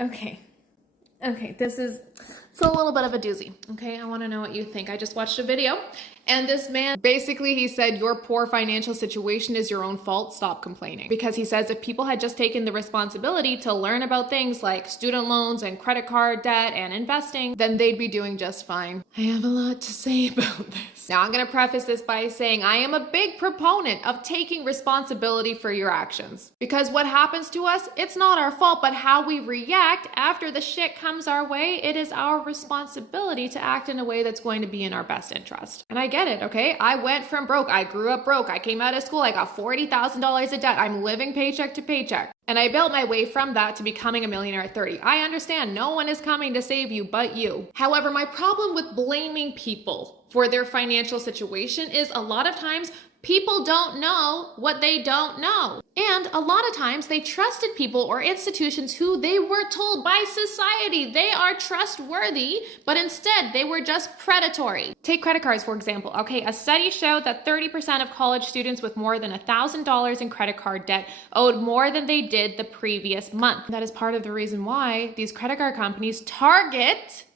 Okay, it's a little bit of a doozy, okay? I wanna know what you think. I just watched a video, and this man, basically he said, your poor financial situation is your own fault, stop complaining. Because he says if people had just taken the responsibility to learn about things like student loans and credit card debt and investing, then they'd be doing just fine. I have a lot to say about this. Now I'm gonna preface this by saying I am a big proponent of taking responsibility for your actions. Because what happens to us, it's not our fault, but how we react after the shit comes our way, it is our responsibility to act in a way that's going to be in our best interest. And I get it, okay? I went from broke. I grew up broke. I came out of school. I got $40,000 of debt. I'm living paycheck to paycheck. And I built my way from that to becoming a millionaire at 30. I understand no one is coming to save you but you. However, my problem with blaming people for their financial situation is a lot of times people don't know what they don't know. And a lot of times they trusted people or institutions who they were told by society they are trustworthy, but instead they were just predatory. Take credit cards, for example. Okay, a study showed that 30% of college students with more than $1,000 in credit card debt owed more than they did the previous month. That is part of the reason why these credit card companies target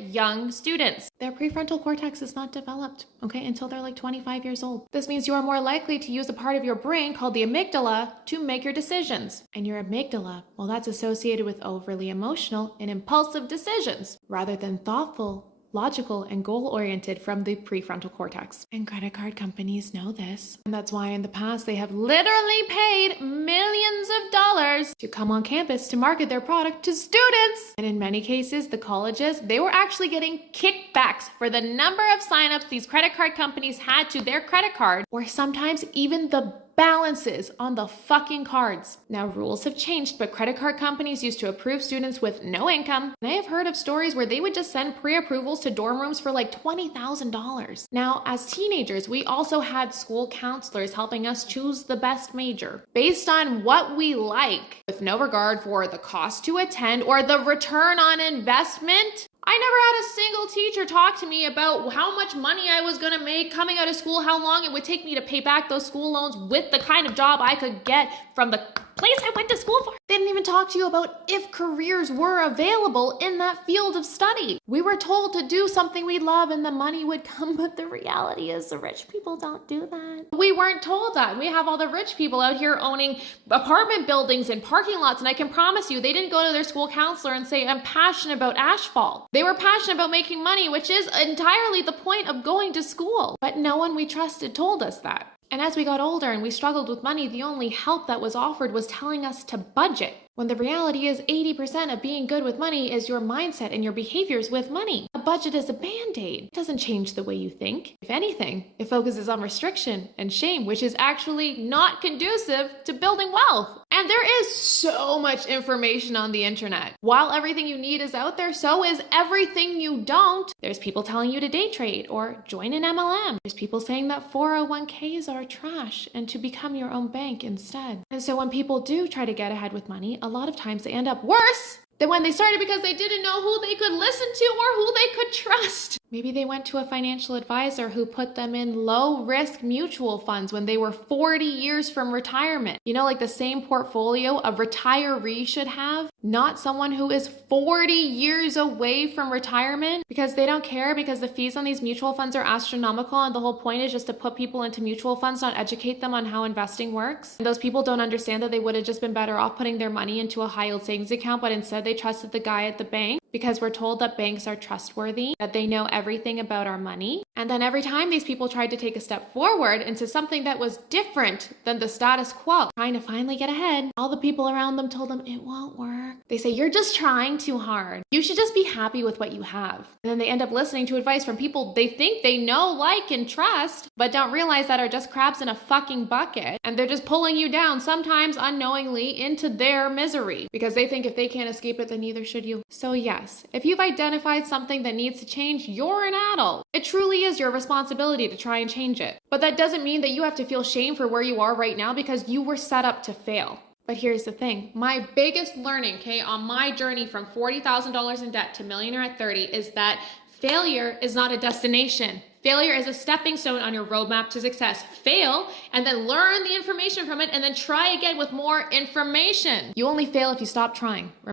young students. Their prefrontal cortex is not developed, okay, until they're like 25 years old. This means you are more likely to use a part of your brain called the amygdala to make your decisions. And your amygdala, well, that's associated with overly emotional and impulsive decisions rather than thoughtful, logical, and goal-oriented from the prefrontal cortex. And credit card companies know this. And that's why in the past they have literally paid millions of dollars to come on campus to market their product to students. And in many cases, the colleges, they were actually getting kickbacks for the number of signups these credit card companies had to their credit card, or sometimes even the balances on the fucking cards. Now, rules have changed, but credit card companies used to approve students with no income. And I have heard of stories where they would just send pre-approvals to dorm rooms for like $20,000. Now, as teenagers, we also had school counselors helping us choose the best major based on what we like, with no regard for the cost to attend or the return on investment. I never had a single teacher talk to me about how much money I was gonna make coming out of school, how long it would take me to pay back those school loans with the kind of job I could get from the place I went to school for. They didn't even talk to you about if careers were available in that field of study. We were told to do something we love and the money would come, but the reality is the rich people don't do that. We weren't told that. We have all the rich people out here owning apartment buildings and parking lots, and I can promise you they didn't go to their school counselor and say, I'm passionate about asphalt. They were passionate about making money, which is entirely the point of going to school. But no one we trusted told us that. And as we got older and we struggled with money, the only help that was offered was telling us to budget. When the reality is 80% of being good with money is your mindset and your behaviors with money. A budget is a band-aid. It doesn't change the way you think. If anything, it focuses on restriction and shame, which is actually not conducive to building wealth. And there is so much information on the internet. While everything you need is out there, so is everything you don't. There's people telling you to day trade or join an MLM. There's people saying that 401ks are trash and to become your own bank instead. And so when people do try to get ahead with money, a lot of times they end up worse than when they started because they didn't know who they could listen to or who they could trust. Maybe they went to a financial advisor who put them in low-risk mutual funds when they were 40 years from retirement. You know, like the same portfolio a retiree should have, not someone who is 40 years away from retirement, because they don't care, because the fees on these mutual funds are astronomical and the whole point is just to put people into mutual funds, not educate them on how investing works. And those people don't understand that they would have just been better off putting their money into a high-yield savings account, but instead they trusted the guy at the bank because we're told that banks are trustworthy, that they know everything about our money. And then every time these people tried to take a step forward into something that was different than the status quo, trying to finally get ahead, all the people around them told them it won't work. They say, you're just trying too hard. You should just be happy with what you have. And then they end up listening to advice from people they think they know, like, and trust, but don't realize that are just crabs in a fucking bucket. And they're just pulling you down, sometimes unknowingly, into their misery because they think if they can't escape it, then neither should you. So yes, if you've identified something that needs to change, you're an adult. It truly is your responsibility to try and change it. But that doesn't mean that you have to feel shame for where you are right now because you were set up to fail. But here's the thing. My biggest learning, okay, on my journey from $40,000 in debt to millionaire at 30 is that failure is not a destination. Failure is a stepping stone on your roadmap to success. Fail and then learn the information from it and then try again with more information. You only fail if you stop trying.